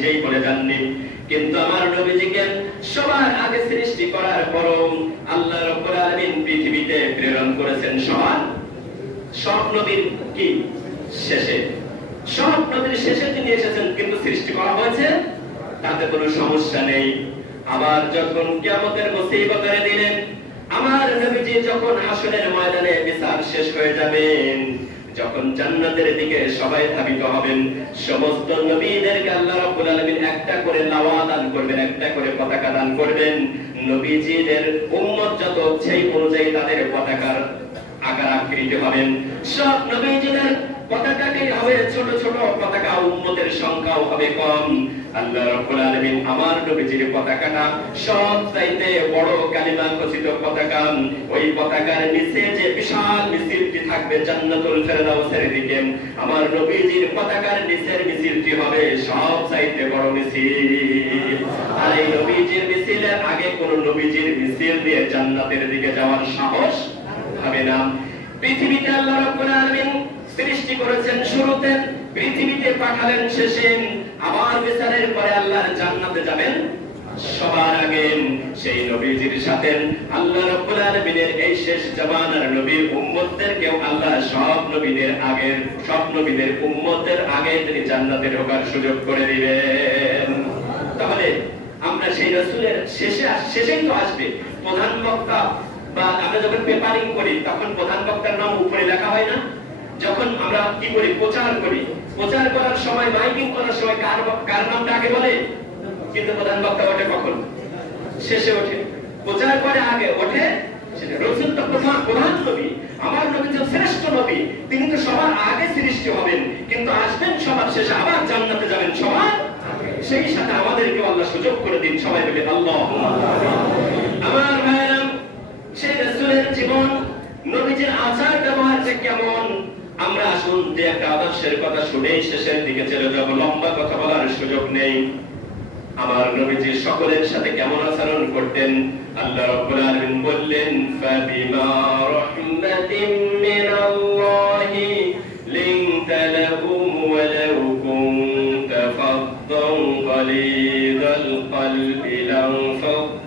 নিজেই বলে যাননি। কিন্তু আমার নবীজিকে সবার আগে সৃষ্টি করার পরও আল্লাহ রাব্বুল আলামিন পৃথিবীতে প্রেরণ করেছেন সব নবীর কি শেষে, সব নবীর শেষে তিনি এসেছেন, কিন্তু সৃষ্টি করা হয়েছে তাতে কোনো সমস্যা নেই। আবার যখন কিয়ামতের মুসিবতের দিনে আমার নবীজি যখন হাসরের ময়দানে বিচার শেষ হয়ে যাবেন, যখন জান্নাতের দিকে সবাই ধাবিত হবেন, সমস্ত নবীদেরকে আল্লাহ রাব্বুল আলামিন একটা করে লাওয়া দান করবেন, একটা করে পতাকা দান করবেন। নবীজিদের উম্মত যত সেই অনুযায়ী তাদের পতাকার আকার আকৃতি হবেন। সব নবীজিদের পতাকাটি হবে ছোট ছোট পতাকা, উম্মতের সংখ্যাও হবে কম। আল্লাহ রাব্বুল আলামিন আমার নবীজির পতাকাটা সবচাইতে বড় কালিমা খচিত পতাকা, ওই পতাকার নিচে যে বিশাল মিছিলটি থাকবে জান্নাতুল ফেরদাউসের দিকে, আমার নবীজির পতাকার নিচের মিছিলটি হবে সবচাইতে বড় মিছিল। আর এই নবীজির মিছিলের আগে কোন নবীজির মিছিল দিয়ে জান্নাতের দিকে যাওয়ার সাহস হবে না। পৃথিবীতে আল্লাহ রাব্বুল আলামিন সৃষ্টি করেছেন শুরুতে, পৃথিবীতে পাঠালেন শেষে, আবার বিচারের পরে আল্লাহর জান্নাতে যাবেন সবার আগে। সেই নবীজির সাথে আল্লাহ রাব্বুল আলামিনের এই শেষ জামানার নবীর উম্মতদেরকেও আল্লাহ সব নবীদের উম্মতের আগে তিনি জান্নাতে ঢোকার সুযোগ করে দিবেন। তাহলে আমরা সেই রাসূলের শেষেই তো আসবে প্রধান বক্তা, বা আমরা যখন পেপারিং করি তখন প্রধান বক্তার নাম উপরে লেখা হয় না? যখন আমরা কি করি, প্রচার করি, প্রচার করার সময় মাইকিং করার সময় কার নামটা আগে বলে? কিন্তু প্রধান বক্তা ওঠে কখন? শেষে ওঠে। প্রচার করে আগে ওঠে সেটা রাসূল তো প্রধান নবী, আমার নবী যে শ্রেষ্ঠ নবী, তিনি তো সবার আগে সৃষ্টি হবেন, কিন্তু আসবেন সবার শেষে, আবার জান্নাতে যাবেন সবার সেই সাথে। আমাদেরকে আল্লাহ সুযোগ করে দিন, সবাই বলে আল্লাহুম্মা আমিন। আমার ভাইরা, সেই রাসূলের জীবন, নবীজির আচার ব্যবহার যে কেমন, আমরা আসুন যে একটা আদর্শের কথা শুনেই শেষের দিকে চলে যাব, লম্বা কথা বলার সুযোগ নেই। আমার নবীজি সকলের সাথে কেমন আচরণ করতেন আল্লাহ রাব্বুল আলামিন বললেন, ফাবিমা রাহমাতিন মিনাল্লাহি লিনতা লাহুম ওয়া লাউ কুনতা ফাদ্দান গালিযাল কলবি লানফাদ্দু